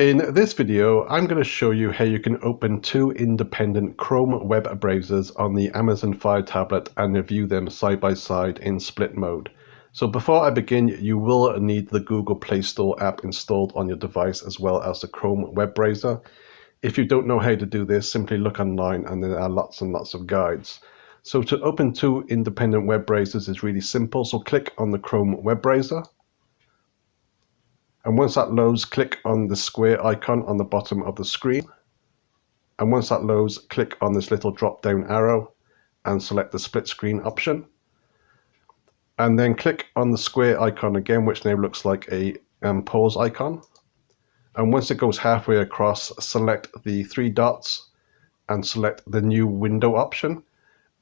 In this video, I'm going to show you how you can open two independent Chrome web browsers on the Amazon Fire tablet and review them side by side in split mode. So before I begin, you will need the Google Play Store app installed on your device as well as the Chrome web browser. If you don't know how to do this, simply look online and there are lots and lots of guides. So to open two independent web browsers is really simple. So click on the Chrome web browser. And once that loads, click on the square icon on the bottom of the screen. And once that loads, click on this little drop down arrow and select the split screen option. And then click on the square icon again, which now looks like a pause icon. And once it goes halfway across, select the three dots and select the new window option.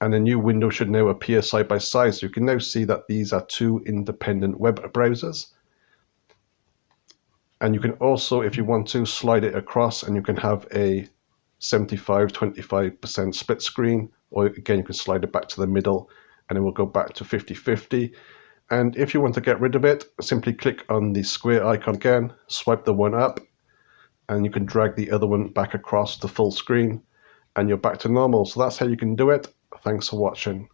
And a new window should now appear side by side. So you can now see that these are two independent web browsers. And you can also, if you want to, slide it across and you can have a 75-25% split screen, or again, you can slide it back to the middle and it will go back to 50-50. And if you want to get rid of it, simply click on the square icon again, swipe the one up, and you can drag the other one back across the full screen and you're back to normal. So that's how you can do it. Thanks for watching.